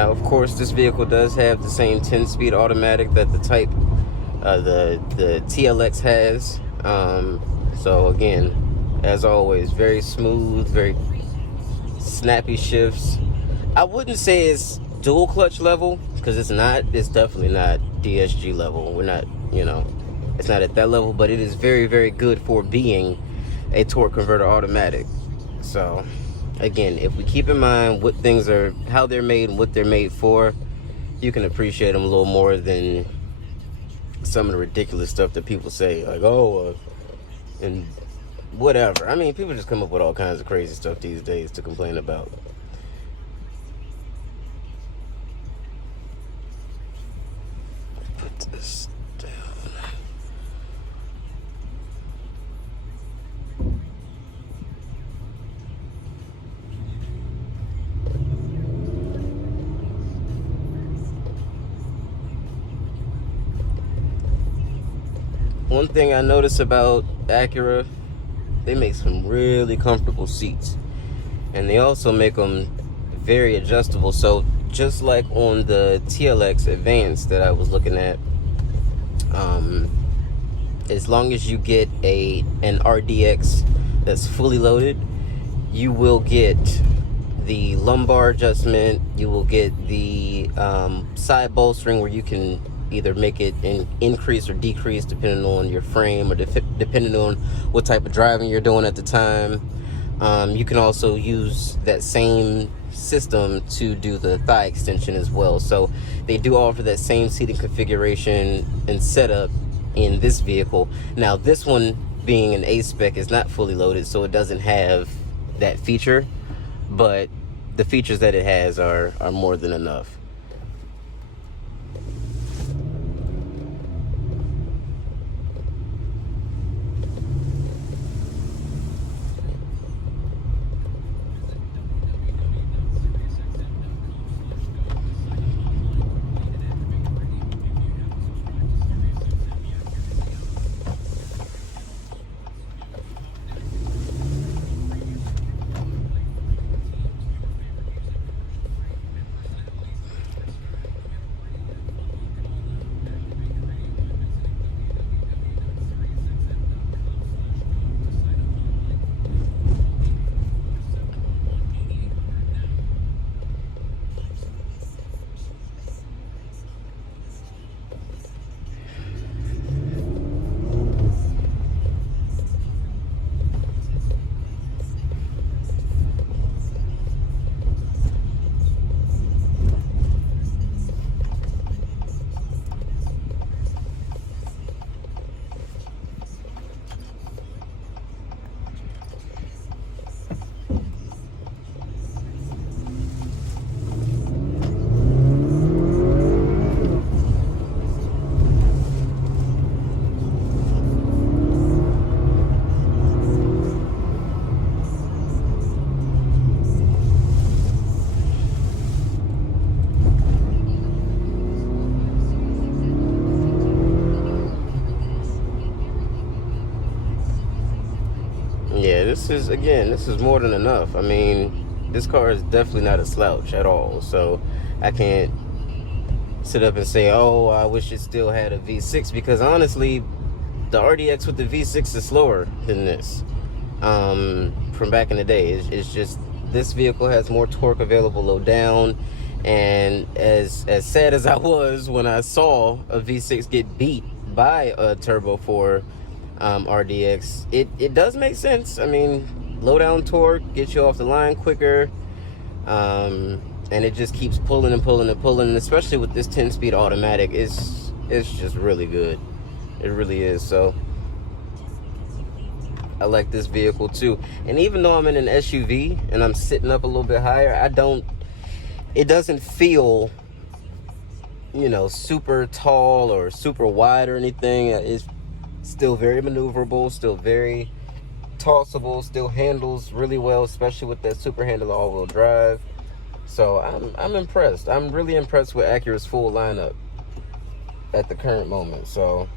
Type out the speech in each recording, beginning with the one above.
Now, of course, this vehicle does have the same 10-speed automatic that the TLX has. So again, as always, very smooth, very snappy shifts. I wouldn't say it's dual clutch level, because it's not. It's definitely not DSG level. We're not, it's not at that level, but it is very, very good for being a torque converter automatic. So again, if we keep in mind what things are, how they're made and what they're made for, you can appreciate them a little more than some of the ridiculous stuff that people say, like, and whatever. I mean, people just come up with all kinds of crazy stuff these days to complain about. Put this down. One thing I notice about Acura, they make some really comfortable seats, and they also make them very adjustable. So just like on the TLX Advance that I was looking at, as long as you get an RDX that's fully loaded, you will get the lumbar adjustment, you will get the side bolstering, where you can either make it an increase or decrease depending on your frame, or depending on what type of driving you're doing at the time. You can also use that same system to do the thigh extension as well. So they do offer that same seating configuration and setup in this vehicle. Now, this one, being an A-Spec, is not fully loaded, so it doesn't have that feature, but the features that it has are more than enough. Yeah, this is more than enough. I mean, this car is definitely not a slouch at all. So I can't sit up and say, oh, I wish it still had a V6, because honestly, the RDX with the V6 is slower than this. From back in the day, it's just, this vehicle has more torque available low down. And as sad as I was when I saw a V6 get beat by a Turbo 4 RDX, it does make sense. I mean, low down torque gets you off the line quicker, and it just keeps pulling and pulling and pulling. And especially with this 10-speed automatic, it's just really good. It really is. So I like this vehicle too. And even though I'm in an SUV and I'm sitting up a little bit higher, it doesn't feel, super tall or super wide or anything. It's still very maneuverable, still very tossable, still handles really well, especially with that super handle all-wheel drive. So I'm impressed. I'm really impressed with Acura's full lineup at the current moment. So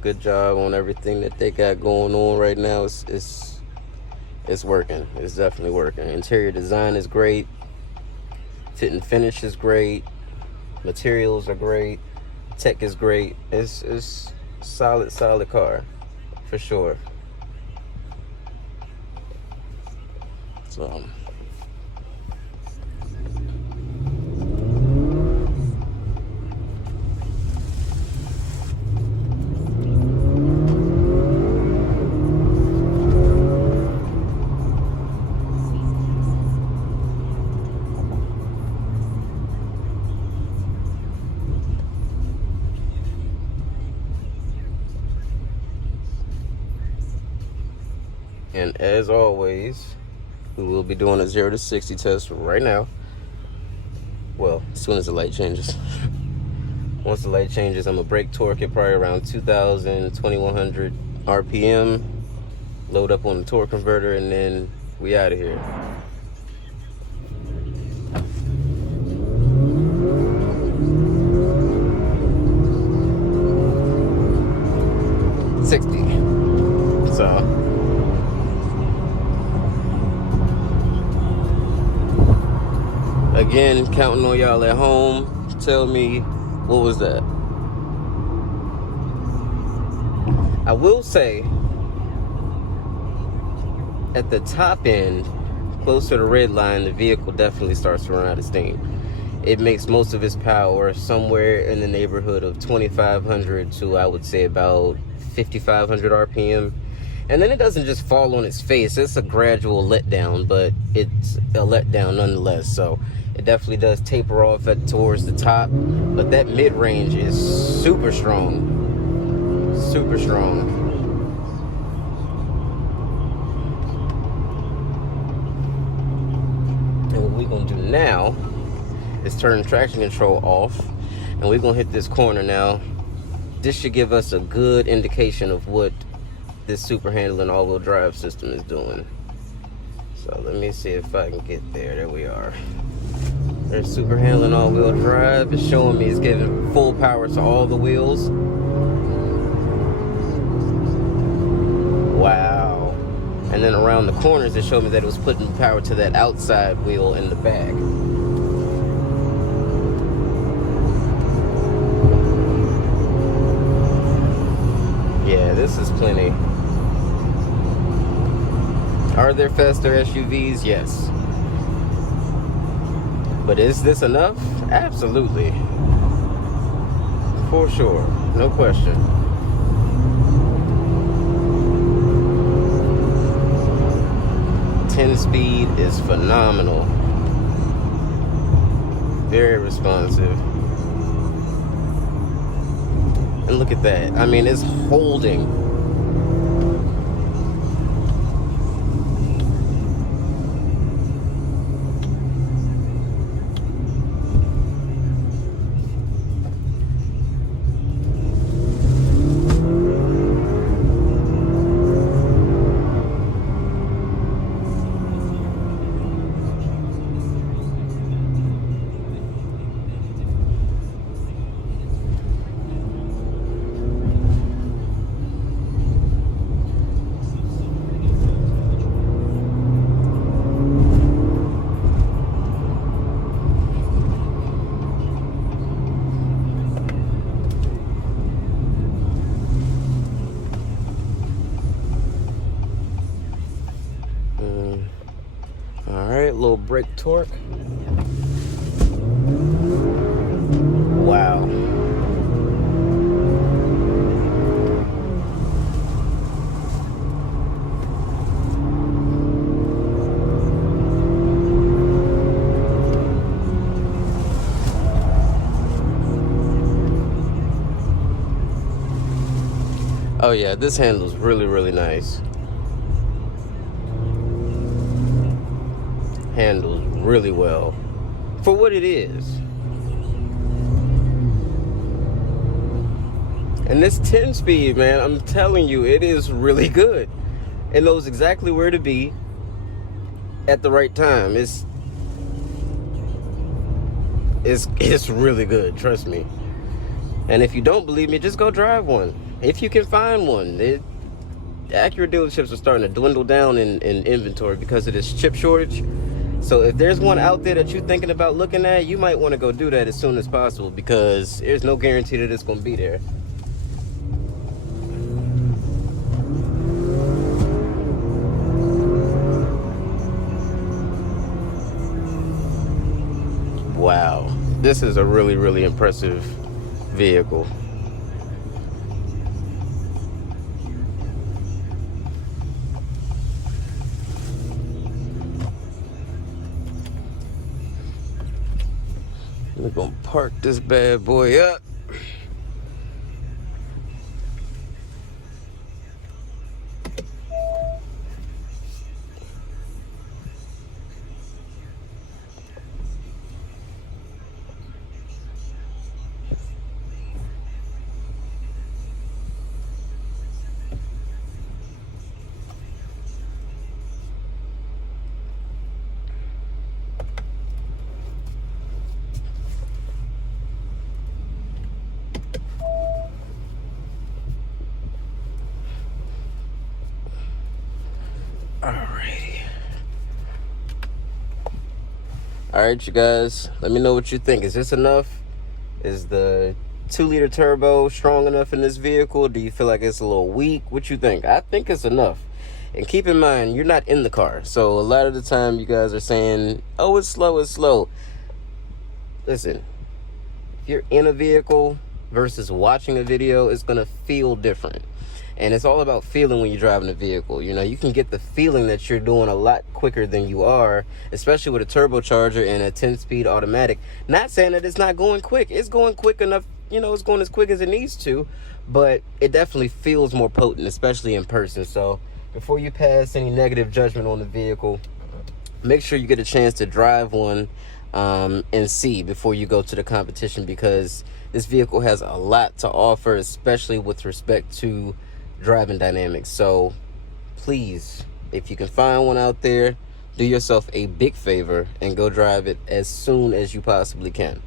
good job on everything that they got going on right now. It's it's working. It's definitely working. Interior design is great. Fit and finish is great. Materials are great. Tech is great. It's solid car for sure. So and as always, we will be doing a 0 to 60 test right now. Well, as soon as the light changes. Once the light changes, I'm gonna brake torque it probably around 2,000, 2,100 RPM. Load up on the torque converter, and then we out of here. So again, counting on y'all at home. Tell me, what was that? I will say, at the top end, close to the red line, the vehicle definitely starts to run out of steam. It makes most of its power somewhere in the neighborhood of 2,500 to, I would say, about 5,500 RPM. And then it doesn't just fall on its face. It's a gradual letdown, but it's a letdown nonetheless. So it definitely does taper off towards the top. But that mid-range is super strong. Super strong. And what we're going to do now is turn traction control off. And we're going to hit this corner now. This should give us a good indication of what this super handling all-wheel drive system is doing. So let me see if I can get there. There we are. There's super handling all-wheel drive. It's showing me it's giving full power to all the wheels. Wow. And then around the corners, it showed me that it was putting power to that outside wheel in the back. Yeah, this is plenty. Are there faster SUVs? Yes. But is this enough? Absolutely. For sure. No question. Speed is phenomenal. Very responsive. And look at that. I mean, it's holding. Little brake torque. Wow. Oh yeah, this handles really, really nice. Handles really well for what it is. And this 10-speed, man, I'm telling you, it is really good. It knows exactly where to be at the right time. It's really good, trust me. And if you don't believe me, just go drive one. If you can find one. Acura dealerships are starting to dwindle down in inventory because of this chip shortage. So if there's one out there that you're thinking about looking at, you might want to go do that as soon as possible, because there's no guarantee that it's going to be there. Wow, this is a really, really impressive vehicle. We're gonna park this bad boy up. Alrighty. Alright, you guys, let me know what you think. Is this enough? Is the 2-liter turbo strong enough in this vehicle? Do you feel like it's a little weak? What you think? I think it's enough. And keep in mind, you're not in the car. So a lot of the time you guys are saying, oh, it's slow, it's slow. Listen, if you're in a vehicle versus watching a video, it's going to feel different. And it's all about feeling when you're driving a vehicle. You know, you can get the feeling that you're doing a lot quicker than you are, especially with a turbocharger and a 10-speed automatic. Not saying that it's not going quick. It's going quick enough, you know, it's going as quick as it needs to, but it definitely feels more potent, especially in person. So before you pass any negative judgment on the vehicle, make sure you get a chance to drive one and see before you go to the competition, because this vehicle has a lot to offer, especially with respect to driving dynamics. So please, if you can find one out there, do yourself a big favor and go drive it as soon as you possibly can.